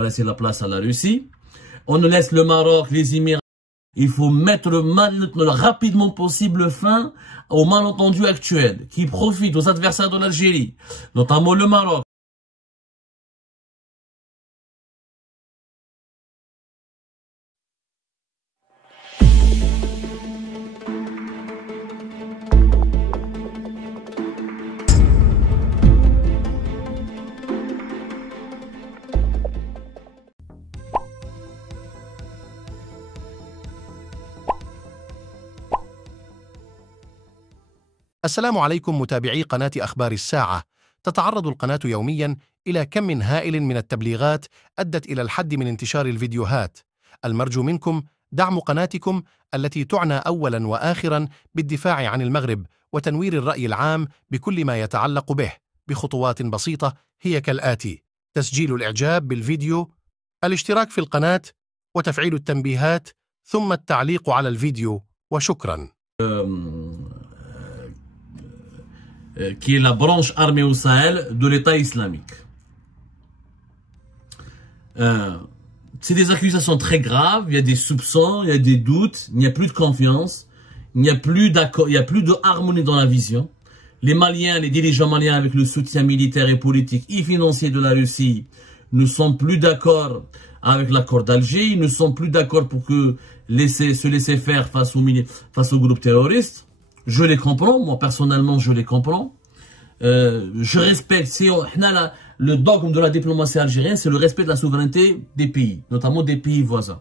laisser la place à la Russie. On laisse le Maroc, les Émirats. Il faut mettre le rapidement possible fin au malentendu actuel qui profite aux adversaires de l'Algérie, notamment le Maroc. السلام عليكم متابعي قناة أخبار الساعة. تتعرض القناة يوميا إلى كم هائل من التبليغات أدت إلى الحد من انتشار الفيديوهات. المرجو منكم دعم قناتكم التي تعنى أولا وآخرا بالدفاع عن المغرب وتنوير الرأي العام بكل ما يتعلق به بخطوات بسيطة هي كالآتي: تسجيل الإعجاب بالفيديو، الاشتراك في القناة، وتفعيل التنبيهات، ثم التعليق على الفيديو، وشكرا. Qui est la branche armée au Sahel de l'État islamique. C'est des accusations très graves, il y a des soupçons, il y a des doutes, il n'y a plus de confiance, il n'y a plus d'accord, il n'y a plus de harmonie dans la vision. Les Maliens, les dirigeants maliens avec le soutien militaire et politique et financier de la Russie ne sont plus d'accord avec l'accord d'Alger, ils ne sont plus d'accord pour se laisser faire face aux groupes terroristes. Je les comprends, moi personnellement je les comprends. Je respecte, le dogme de la diplomatie algérienne, c'est le respect de la souveraineté des pays, notamment des pays voisins.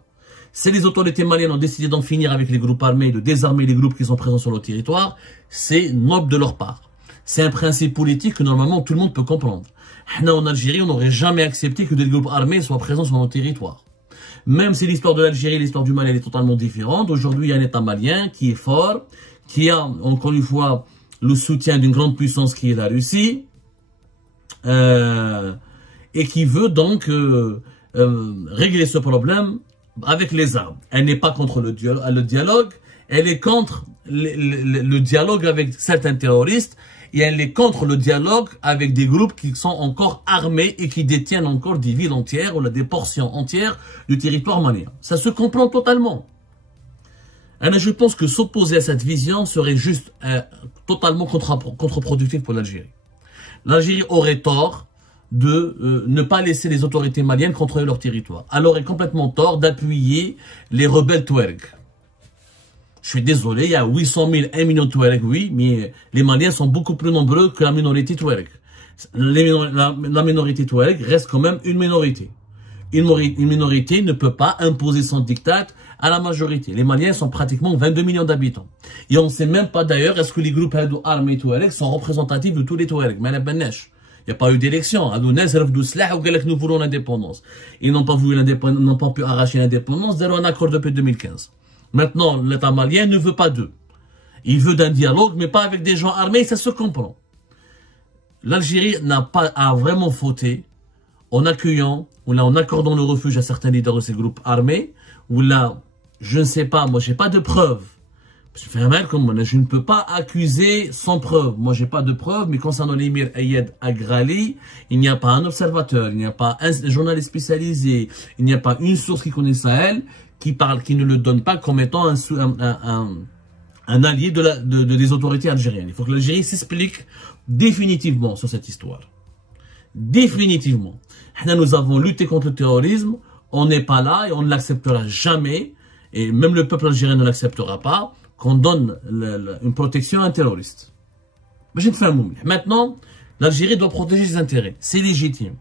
Si les autorités maliennes ont décidé d'en finir avec les groupes armés, de désarmer les groupes qui sont présents sur le territoire, c'est noble de leur part. C'est un principe politique que normalement tout le monde peut comprendre. En Algérie, on n'aurait jamais accepté que des groupes armés soient présents sur notre territoire. Même si l'histoire de l'Algérie et l'histoire du Mali est totalement différente, aujourd'hui il y a un État malien qui est fort, qui a, encore une fois, le soutien d'une grande puissance qui est la Russie, et qui veut donc régler ce problème avec les armes. Elle n'est pas contre le dialogue, elle est contre le dialogue avec certains terroristes, et elle est contre le dialogue avec des groupes qui sont encore armés et qui détiennent encore des villes entières ou des portions entières du territoire malien. Ça se comprend totalement. Je pense que s'opposer à cette vision serait juste totalement contre-productif pour l'Algérie. L'Algérie aurait tort de ne pas laisser les autorités maliennes contrôler leur territoire. Elle aurait complètement tort d'appuyer les rebelles Touareg. Je suis désolé, il y a 800 000, 1 million de Touareg, oui, mais les Maliens sont beaucoup plus nombreux que la minorité Touareg. La minorité Touareg reste quand même une minorité. Une minorité ne peut pas imposer son diktat à la majorité. Les Maliens sont pratiquement 22 millions d'habitants. Et on ne sait même pas d'ailleurs est-ce que les groupes armés Touareg sont représentatifs de tous les Touareg. Mais il n'y a pas eu d'élection. Nous voulons l'indépendance. Ils n'ont pas voulu l'indépendance, n'ont pas pu arracher l'indépendance. Ils ont un accord depuis 2015. Maintenant, l'État malien ne veut pas d'eux. Il veut d'un dialogue, mais pas avec des gens armés, ça se comprend. L'Algérie n'a pas à vraiment fauté en accueillant ou là en accordant le refuge à certains leaders de ces groupes armés, ou là, je ne sais pas, moi j'ai pas de preuves. Je ne peux pas accuser sans preuve. Moi j'ai pas de preuves, mais concernant l'émir Ayed Agrali, il n'y a pas un observateur, il n'y a pas un journaliste spécialisé, il n'y a pas une source qui connaît Sahel, qui ne le donne pas comme étant un allié des autorités algériennes. Il faut que l'Algérie s'explique définitivement sur cette histoire. Définitivement. Nous avons lutté contre le terrorisme, on n'est pas là et on ne l'acceptera jamais, et même le peuple algérien ne l'acceptera pas, qu'on donne une protection à un terroriste. Maintenant, l'Algérie doit protéger ses intérêts, c'est légitime.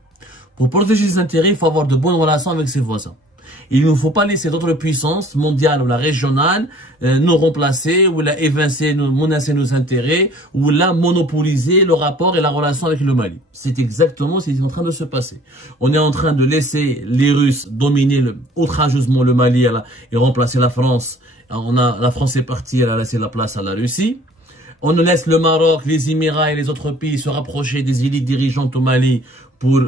Pour protéger ses intérêts, il faut avoir de bonnes relations avec ses voisins. Il ne faut pas laisser d'autres puissances mondiales ou la régionale nous remplacer, ou la évincer, menacer nos intérêts, ou la monopoliser le rapport et la relation avec le Mali. C'est exactement ce qui est en train de se passer. On est en train de laisser les Russes dominer outrageusement le Mali et remplacer la France. La France est partie, elle a laissé la place à la Russie. On laisse le Maroc, les Émirats et les autres pays se rapprocher des élites dirigeantes au Mali pour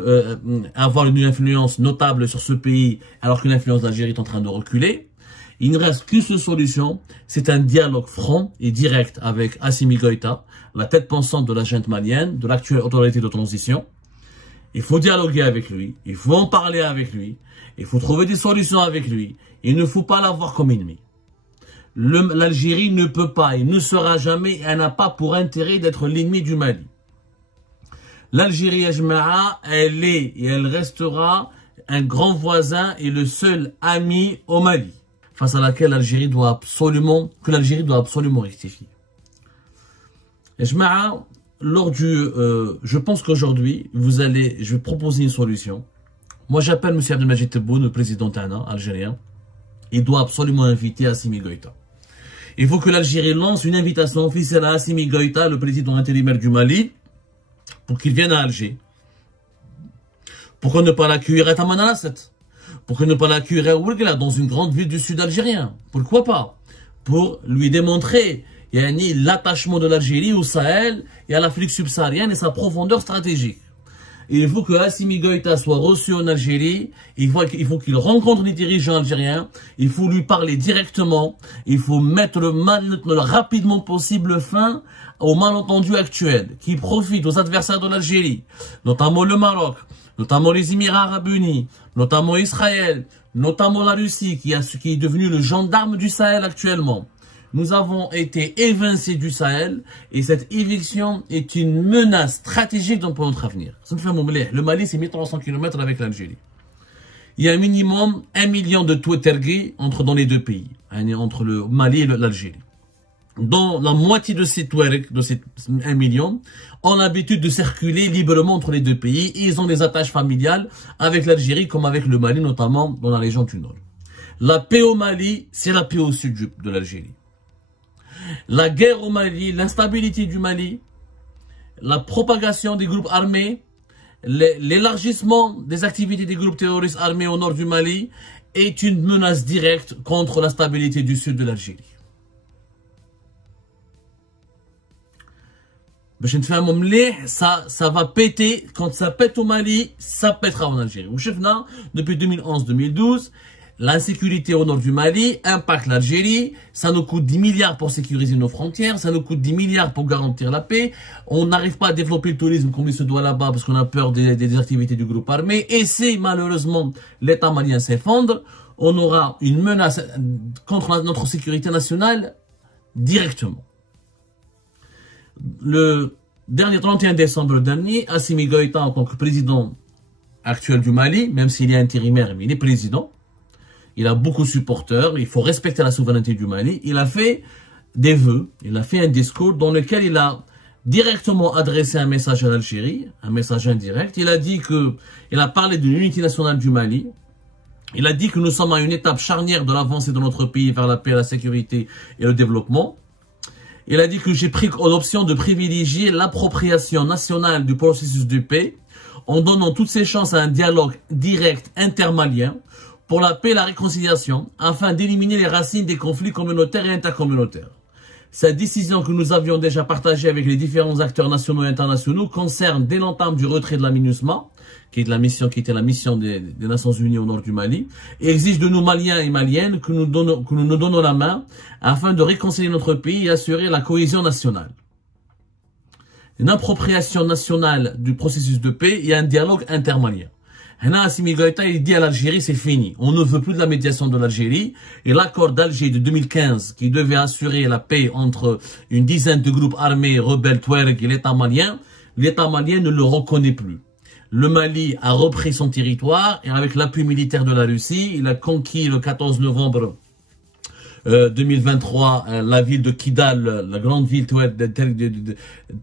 avoir une influence notable sur ce pays, alors que l'influence d'Algérie est en train de reculer. Il ne reste qu'une seule solution, c'est un dialogue franc et direct avec Assimi Goïta, la tête pensante de la junte malienne, de l'actuelle autorité de transition. Il faut dialoguer avec lui, il faut en parler avec lui, il faut trouver des solutions avec lui. Il ne faut pas l'avoir comme ennemi. L'Algérie ne peut pas et ne sera jamais, elle n'a pas pour intérêt d'être l'ennemi du Mali. L'Algérie, elle est et elle restera un grand voisin et le seul ami au Mali, face à laquelle l'Algérie doit absolument rectifier. Je pense qu'aujourd'hui, je vais proposer une solution. Moi, j'appelle M. Abdelmajid Tebboune, le président Tana, algérien. Il doit absolument inviter Assimi Goïta. Il faut que l'Algérie lance une invitation officielle à Assimi Goïta, le président intérimaire du Mali, pour qu'il vienne à Alger. Pourquoi ne pas l'accueillir à Tamanrasset? Pourquoi ne pas l'accueillir à Ouargla, dans une grande ville du sud algérien? Pourquoi pas? Pour lui démontrer l'attachement de l'Algérie au Sahel et à l'Afrique subsaharienne et sa profondeur stratégique. Et il faut que Assimi Goïta soit reçu en Algérie, il faut qu'il rencontre les dirigeants algériens, il faut lui parler directement, il faut mettre le rapidement possible fin au malentendu actuel qui profite aux adversaires de l'Algérie, notamment le Maroc, notamment les Émirats Arabes Unis, notamment Israël, notamment la Russie qui est devenu le gendarme du Sahel actuellement. Nous avons été évincés du Sahel et cette éviction est une menace stratégique pour notre avenir. Le Mali, c'est 1300 km avec l'Algérie. Il y a un minimum 1 million de Toueterguis dans les deux pays, entre le Mali et l'Algérie. Dont la moitié de ces Touaregs, de ces 1 million, ont l'habitude de circuler librement entre les deux pays et ils ont des attaches familiales avec l'Algérie comme avec le Mali, notamment dans la région du Nord. La paix au Mali, c'est la paix au sud de l'Algérie. La guerre au Mali, l'instabilité du Mali, la propagation des groupes armés, l'élargissement des activités des groupes terroristes armés au nord du Mali est une menace directe contre la stabilité du sud de l'Algérie. Ça va péter, quand ça pète au Mali, ça pètera en Algérie. Depuis 2011-2012, l'insécurité au nord du Mali impacte l'Algérie, ça nous coûte 10 milliards pour sécuriser nos frontières, ça nous coûte 10 milliards pour garantir la paix, on n'arrive pas à développer le tourisme comme il se doit là-bas parce qu'on a peur des activités du groupe armé, et si malheureusement l'État malien s'effondre, on aura une menace contre notre sécurité nationale directement. Le dernier 31 décembre dernier, Assimi Goïta en tant que président actuel du Mali, même s'il est intérimaire, mais il est président, il a beaucoup de supporters, il faut respecter la souveraineté du Mali. Il a fait des vœux, il a fait un discours dans lequel il a directement adressé un message à l'Algérie, un message indirect. Il a parlé de l'unité nationale du Mali. Il a dit que nous sommes à une étape charnière de l'avancée de notre pays vers la paix, la sécurité et le développement. Il a dit que j'ai pris l'option de privilégier l'appropriation nationale du processus de paix en donnant toutes ses chances à un dialogue direct intermalien pour la paix et la réconciliation, afin d'éliminer les racines des conflits communautaires et intercommunautaires. Cette décision que nous avions déjà partagée avec les différents acteurs nationaux et internationaux concerne dès l'entame du retrait de la MINUSMA, qui était la mission des Nations Unies au nord du Mali, et exige de nous Maliens et Maliennes que nous nous donnons la main afin de réconcilier notre pays et assurer la cohésion nationale. Une appropriation nationale du processus de paix et un dialogue intermalien. Assimi Goïta, il dit à l'Algérie, c'est fini. On ne veut plus de la médiation de l'Algérie. Et l'accord d'Alger de 2015, qui devait assurer la paix entre une dizaine de groupes armés rebelles Touareg et l'État malien ne le reconnaît plus. Le Mali a repris son territoire et avec l'appui militaire de la Russie, il a conquis le 14 novembre 2023 la ville de Kidal, la grande ville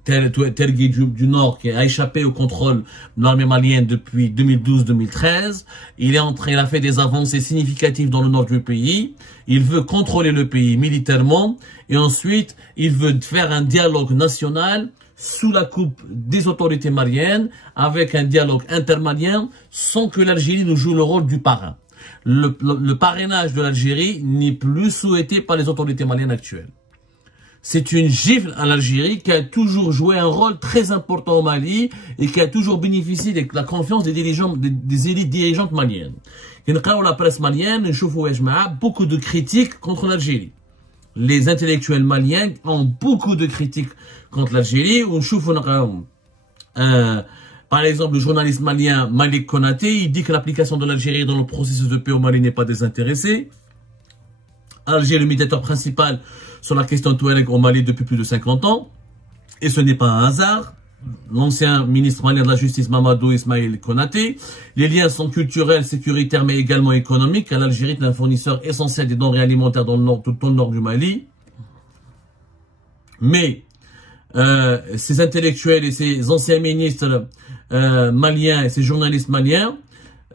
Tergui du Nord, qui a échappé au contrôle de l'armée malienne depuis 2012-2013. Il a fait des avancées significatives dans le nord du pays. Il veut contrôler le pays militairement et ensuite il veut faire un dialogue national sous la coupe des autorités maliennes, avec un dialogue intermalien, sans que l'Algérie nous joue le rôle du parrain. Le parrainage de l'Algérie n'est plus souhaité par les autorités maliennes actuelles. C'est une gifle à l'Algérie qui a toujours joué un rôle très important au Mali et qui a toujours bénéficié de la confiance des élites dirigeantes maliennes. La presse malienne, beaucoup de critiques contre l'Algérie. Les intellectuels maliens ont beaucoup de critiques contre l'Algérie. Par exemple, le journaliste malien Malik Konaté, il dit que l'application de l'Algérie dans le processus de paix au Mali n'est pas désintéressée. Alger est le médiateur principal sur la question Touareg au Mali depuis plus de 50 ans. Et ce n'est pas un hasard. L'ancien ministre malien de la Justice Mamadou Ismail Konaté. Les liens sont culturels, sécuritaires, mais également économiques. L'Algérie est un fournisseur essentiel des denrées alimentaires dans le nord, tout le nord du Mali. Mais ces intellectuels et ces anciens ministres maliens et ces journalistes maliens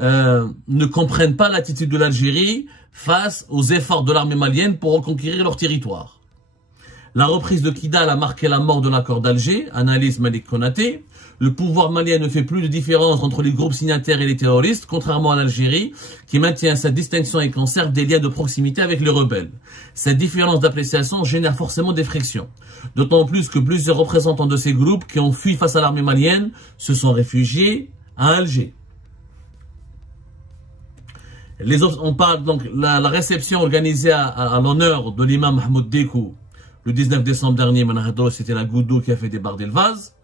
ne comprennent pas l'attitude de l'Algérie face aux efforts de l'armée malienne pour reconquérir leur territoire. La reprise de Kidal a marqué la mort de l'accord d'Alger, analyse Malik Konaté. Le pouvoir malien ne fait plus de différence entre les groupes signataires et les terroristes, contrairement à l'Algérie, qui maintient cette distinction et conserve des liens de proximité avec les rebelles. Cette différence d'appréciation génère forcément des frictions. D'autant plus que plusieurs représentants de ces groupes qui ont fui face à l'armée malienne se sont réfugiés à Alger. On parle donc la réception organisée à l'honneur de l'imam Mahmoud Dekou le 19 décembre dernier, c'était la goutte d'eau qui a fait déborder le vase.